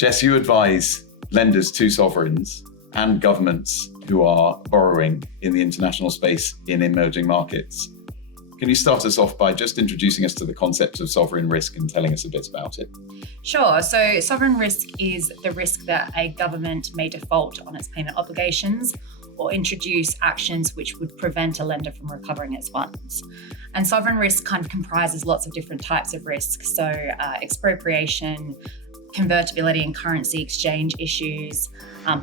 Jess, you advise lenders to sovereigns and governments who are borrowing in the international space in emerging markets. Can you start us off by just introducing us to the concept of sovereign risk and telling us a bit about it? Sure. So sovereign risk is the risk that a government may default on its payment obligations or introduce actions which would prevent a lender from recovering its funds. And sovereign risk kind of comprises lots of different types of risks. So expropriation, convertibility and currency exchange issues,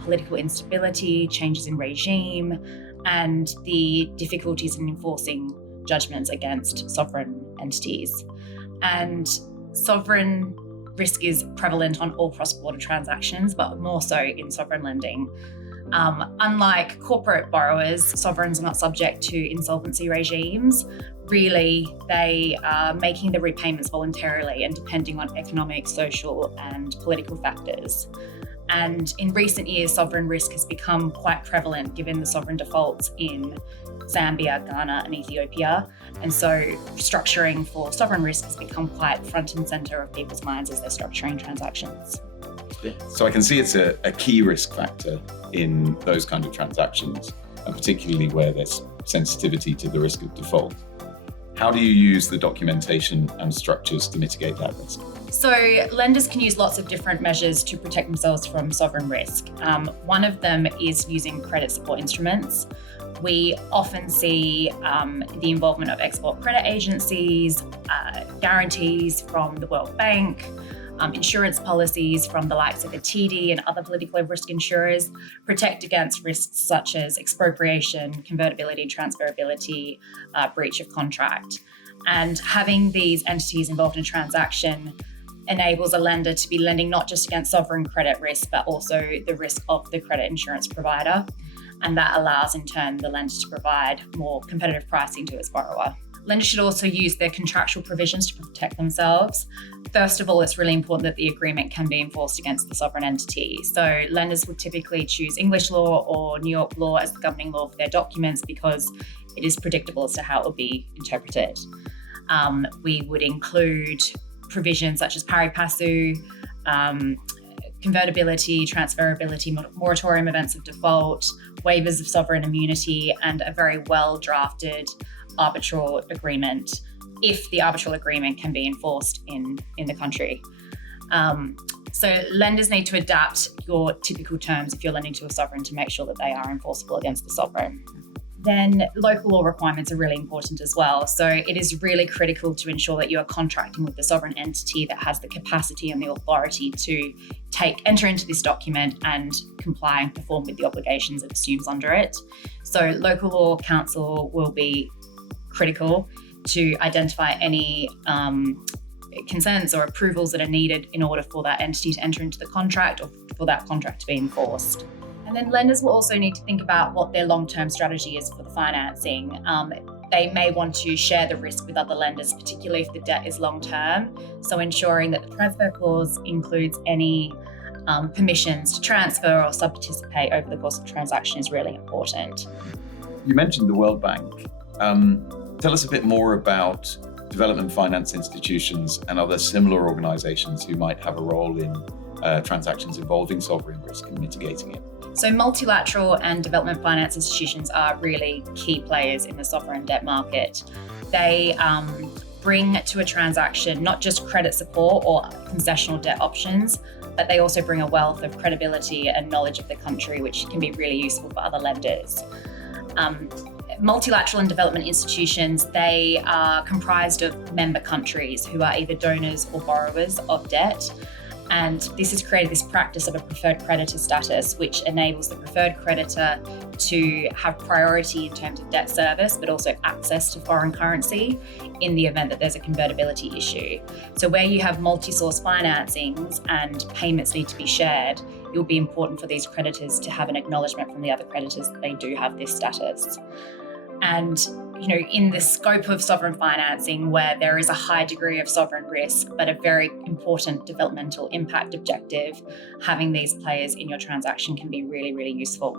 political instability, changes in regime, and the difficulties in enforcing judgments against sovereign entities. And sovereign risk is prevalent on all cross-border transactions, but more so in sovereign lending. Unlike corporate borrowers, sovereigns are not subject to insolvency regimes. Really, they are making the repayments voluntarily and depending on economic, social, and political factors. And in recent years, sovereign risk has become quite prevalent given the sovereign defaults in Zambia, Ghana, and Ethiopia. And so structuring for sovereign risk has become quite front and center of people's minds as they're structuring transactions. So I can see it's a key risk factor in those kind of transactions, and particularly where there's sensitivity to the risk of default. How do you use the documentation and structures to mitigate that risk? So lenders can use lots of different measures to protect themselves from sovereign risk. One of them is using credit support instruments. We often see the involvement of export credit agencies, guarantees from the World Bank, insurance policies from the likes of the TD and other political risk insurers protect against risks such as expropriation, convertibility, transferability, breach of contract. And having these entities involved in a transaction enables a lender to be lending not just against sovereign credit risk, but also the risk of the credit insurance provider. And that allows, in turn, the lender to provide more competitive pricing to its borrower. Lenders should also use their contractual provisions to protect themselves. First of all, it's really important that the agreement can be enforced against the sovereign entity. So lenders would typically choose English law or New York law as the governing law for their documents because it is predictable as to how it will be interpreted. We would include provisions such as pari passu, convertibility, transferability, moratorium events of default, waivers of sovereign immunity, and a very well-drafted arbitral agreement if the arbitral agreement can be enforced in the country. So lenders need to adapt your typical terms if you're lending to a sovereign to make sure that they are enforceable against the sovereign. Then local law requirements are really important as well. So it is really critical to ensure that you are contracting with the sovereign entity that has the capacity and the authority to enter into this document and comply and perform with the obligations it assumes under it. So local law counsel will be critical to identify any consents or approvals that are needed in order for that entity to enter into the contract or for that contract to be enforced. And then lenders will also need to think about what their long-term strategy is for the financing. They may want to share the risk with other lenders, particularly if the debt is long-term. So ensuring that the transfer clause includes any permissions to transfer or sub-participate over the course of the transaction is really important. You mentioned the World Bank. Tell us a bit more about development finance institutions and other similar organizations who might have a role in transactions involving sovereign risk and mitigating it. So multilateral and development finance institutions are really key players in the sovereign debt market. They bring to a transaction not just credit support or concessional debt options, but they also bring a wealth of credibility and knowledge of the country, which can be really useful for other lenders. Multilateral and development institutions, they are comprised of member countries who are either donors or borrowers of debt. And this has created this practice of a preferred creditor status, which enables the preferred creditor to have priority in terms of debt service, but also access to foreign currency in the event that there's a convertibility issue. So where you have multi-source financings and payments need to be shared, it will be important for these creditors to have an acknowledgement from the other creditors that they do have this status. And in the scope of sovereign financing, where there is a high degree of sovereign risk, but a very important developmental impact objective, having these players in your transaction can be really, really useful.